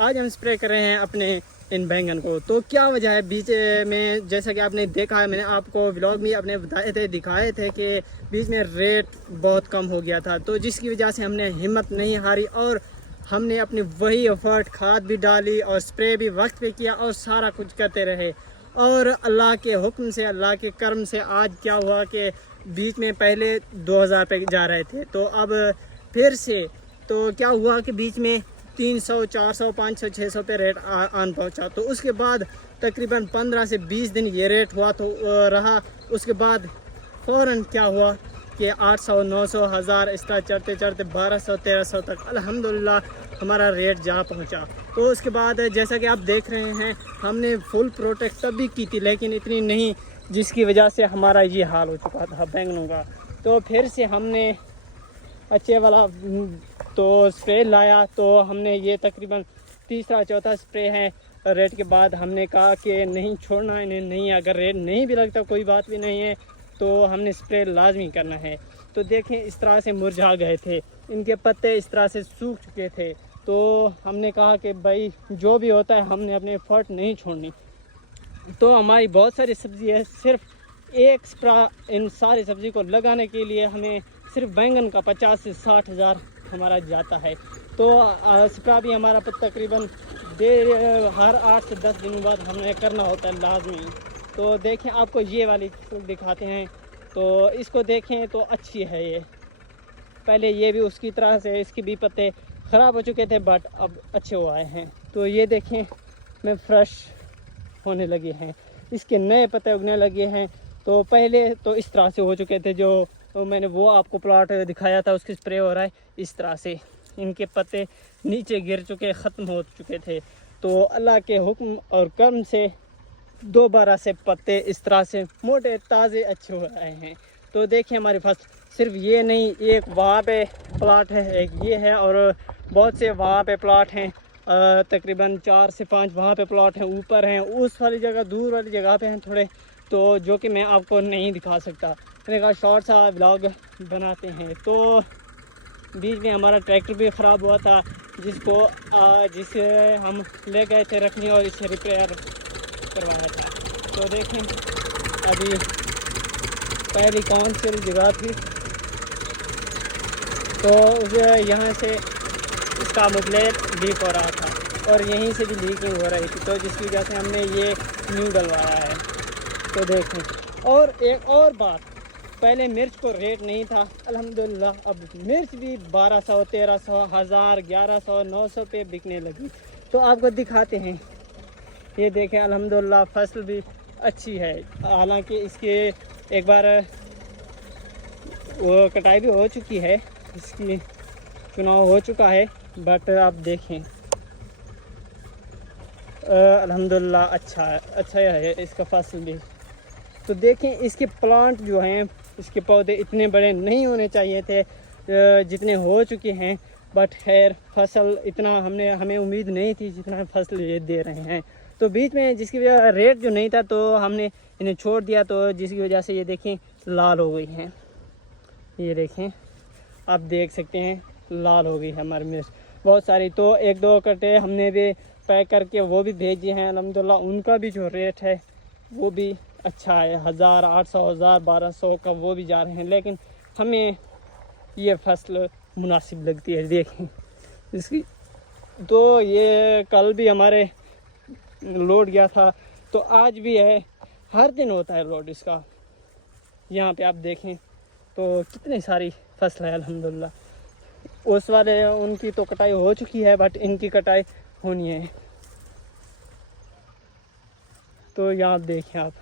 آج ہم اسپرے کر رہے ہیں اپنے ان بینگن کو. تو کیا وجہ ہے بیچ میں، جیسا کہ آپ نے دیکھا ہے، میں نے آپ کو ولاگ بھی اپنے بتائے تھے، دکھائے تھے کہ بیچ میں ریٹ بہت کم ہو گیا تھا، تو جس کی وجہ سے ہم نے ہمت نہیں ہاری اور ہم نے اپنی وہی ایفرٹ، کھاد بھی ڈالی اور اسپرے بھی وقت پہ کیا اور سارا کچھ کرتے رہے. اور اللہ کے حکم سے، اللہ کے کرم سے آج کیا ہوا کہ بیچ میں پہلے 2000 پہ جا رہے تھے، تو اب پھر سے تو کیا ہوا کہ بیچ میں 300 400 500 600 پہ ریٹ آن پہنچا. تو اس کے بعد تقریباً 15 سے 20 دن یہ ریٹ ہوا تو رہا. اس کے بعد فوراً کیا ہوا کہ 800 900 1000 اس طرح چڑھتے چڑھتے 1200 1300 تک الحمدللہ ہمارا ریٹ جا پہنچا. تو اس کے بعد جیسا کہ آپ دیکھ رہے ہیں، ہم نے فل پروٹیکٹ تب بھی کی تھی لیکن اتنی نہیں، جس کی وجہ سے ہمارا یہ حال ہو چکا تھا بینگنوں کا. تو پھر سے ہم نے اچھے والا تو اسپرے لایا. تو ہم نے یہ تقریباً تیسرا چوتھا اسپرے ہے. ریٹ کے بعد ہم نے کہا کہ نہیں چھوڑنا انہیں، نہیں اگر ریٹ نہیں بھی لگتا کوئی بات بھی نہیں ہے، تو ہم نے اسپرے لازمی کرنا ہے. تو دیکھیں اس طرح سے مرجھا گئے تھے، ان کے پتے اس طرح سے سوکھ چکے تھے. تو ہم نے کہا کہ بھائی جو بھی ہوتا ہے ہم نے اپنے ایفرٹ نہیں چھوڑنی. تو ہماری بہت ساری سبزی ہے، صرف ایک اسپرا ان ساری سبزی کو لگانے کے لیے ہمیں صرف بینگن کا 50 سے 60 ہزار ہمارا جاتا ہے. تو اسپرا بھی ہمارا تقریباً ہر 8 سے 10 دنوں بعد ہم نے کرنا ہوتا ہے لازمی. تو دیکھیں آپ کو یہ والی دکھاتے ہیں، تو اس کو دیکھیں تو اچھی ہے. یہ پہلے یہ بھی اس کی طرح سے اس کے بھی پتے خراب ہو چکے تھے بٹ اب اچھے ہو آئے ہیں. تو یہ دیکھیں میں فریش ہونے لگے ہیں، اس کے نئے پتے اگنے لگے ہیں. تو پہلے تو اس طرح سے ہو چکے تھے، جو میں نے وہ آپ کو پلاٹ دکھایا تھا اس کی اسپرے ہو رہا ہے اس طرح سے، ان کے پتے نیچے گر چکے، ختم ہو چکے تھے. تو اللہ کے حکم اور کرم سے دوبارہ سے پتے اس طرح سے موٹے تازے اچھے ہو رہے ہیں. تو دیکھیں ہماری فصل صرف یہ نہیں، ایک وہاں پہ پلاٹ ہے، ایک یہ ہے، اور بہت سے وہاں پہ پلاٹ ہیں، تقریباً 4 سے 5 وہاں پہ پلاٹ ہیں، اوپر ہیں، اس والی جگہ دور والی جگہ پہ ہیں تھوڑے، تو جو کہ میں آپ کو نہیں دکھا سکتا. میں نے کہا شارٹ سا ولاگ بناتے ہیں. تو بیچ میں ہمارا ٹریکٹر بھی خراب ہوا تھا، جسے ہم لے گئے تھے رکھنے اور اسے ریپیئر کروایا تھا. تو دیکھیں ابھی پہلی کون سی جگہ تھی، تو یہاں سے اس کا مبلیٹ لیک ہو رہا تھا اور یہیں سے بھی لیکنگ ہو رہی تھی، تو جس کی وجہ سے ہم نے یہ نیو ڈلوایا ہے. تو دیکھیں، اور ایک اور بات، پہلے مرچ کو ریٹ نہیں تھا، الحمدللہ اب مرچ بھی 1200 1300 1000 1100 900 پہ بکنے لگی. تو آپ کو دکھاتے ہیں، یہ دیکھیں الحمدللہ فصل بھی اچھی ہے. حالانکہ اس کے ایک بار وہ کٹائی بھی ہو چکی ہے، اس کی چناؤ ہو چکا ہے، بٹ آپ دیکھیں الحمدللہ اچھا ہے اس کا فصل بھی. تو دیکھیں اس کے پلانٹ جو ہیں، اس کے پودے اتنے بڑے نہیں ہونے چاہیے تھے جتنے ہو چکے ہیں، بٹ خیر فصل اتنا ہمیں امید نہیں تھی جتنا فصل یہ دے رہے ہیں. تو بیچ میں جس کی وجہ ریٹ جو نہیں تھا تو ہم نے انہیں چھوڑ دیا، تو جس کی وجہ سے یہ دیکھیں لال ہو گئی ہیں. یہ دیکھیں آپ دیکھ سکتے ہیں لال ہو گئی ہے ہماری مرچ بہت ساری. تو 1-2 کٹے ہم نے بھی پیک کر کے وہ بھی بھیجے ہیں الحمدللہ. ان کا بھی جو ریٹ ہے وہ بھی اچھا ہے، 1000 800 1000 1200 کا وہ بھی جا رہے ہیں، لیکن ہمیں یہ فصل مناسب لگتی ہے. دیکھیں اس کی، تو یہ کل بھی ہمارے لوڈ گیا تھا، تو آج بھی ہے، ہر دن ہوتا ہے لوڈ اس کا. یہاں پہ آپ دیکھیں تو کتنی ساری فصل ہے الحمدللہ. اس والے ان کی تو کٹائی ہو چکی ہے بٹ ان کی کٹائی ہونی ہے. تو یہاں دیکھیں آپ،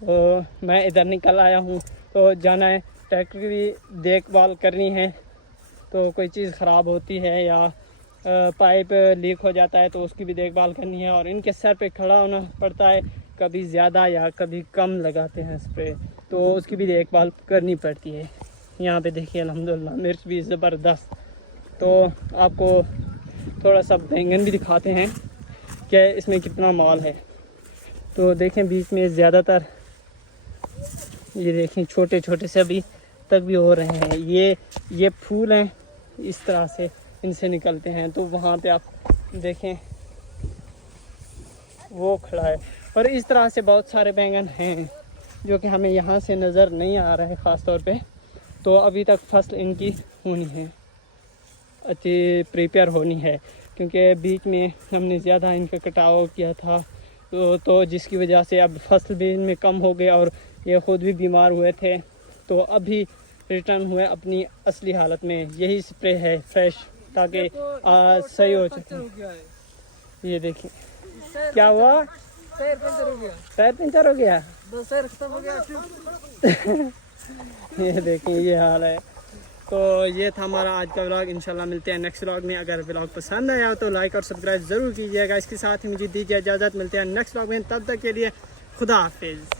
تو میں ادھر نکل آیا ہوں، تو جانا ہے ٹریکٹر کی بھی دیکھ بھال کرنی ہے. تو کوئی چیز خراب ہوتی ہے یا پائپ لیک ہو جاتا ہے تو اس کی بھی دیکھ بھال کرنی ہے، اور ان کے سر پہ کھڑا ہونا پڑتا ہے، کبھی زیادہ یا کبھی کم لگاتے ہیں اسپرے، تو اس کی بھی دیکھ بھال کرنی پڑتی ہے. یہاں پہ دیکھیے الحمدللہ مرچ بھی زبردست. تو آپ کو تھوڑا سا بینگن بھی دکھاتے ہیں کہ اس میں کتنا مال ہے. تو دیکھیں بیچ میں زیادہ تر یہ دیکھیں چھوٹے چھوٹے سے ابھی تک بھی ہو رہے ہیں. یہ پھول ہیں اس طرح سے ان سے نکلتے ہیں. تو وہاں پہ آپ دیکھیں وہ کھڑا ہے. اور اس طرح سے بہت سارے بینگن ہیں جو کہ ہمیں یہاں سے نظر نہیں آ رہا ہے خاص طور پہ. تو ابھی تک فصل ان کی ہونی ہے, اچھی پریپیئر ہونی ہے, کیونکہ بیچ میں ہم نے زیادہ ان کا کٹاؤ کیا تھا تو جس کی وجہ سے اب فصل بھی ان میں کم ہو گیا اور یہ خود بھی بیمار ہوئے تھے. تو ابھی ریٹرن ہوئے اپنی اصلی حالت میں. یہی سپرے ہے فریش تاکہ صحیح ہو سکے. یہ دیکھیں کیا ہوا, ٹائر پنچر ہو گیا. یہ دیکھیں یہ حال ہے. تو یہ تھا ہمارا آج کا ولاگ. انشاءاللہ ملتے ہیں نیکسٹ ولاگ میں. اگر ولاگ پسند آیا تو لائک اور سبسکرائب ضرور کیجیے گا. اس کے ساتھ ہی مجھے دیجیے اجازت. ملتے ہیں نیکسٹ ولاگ میں, تب تک کے لیے خدا حافظ.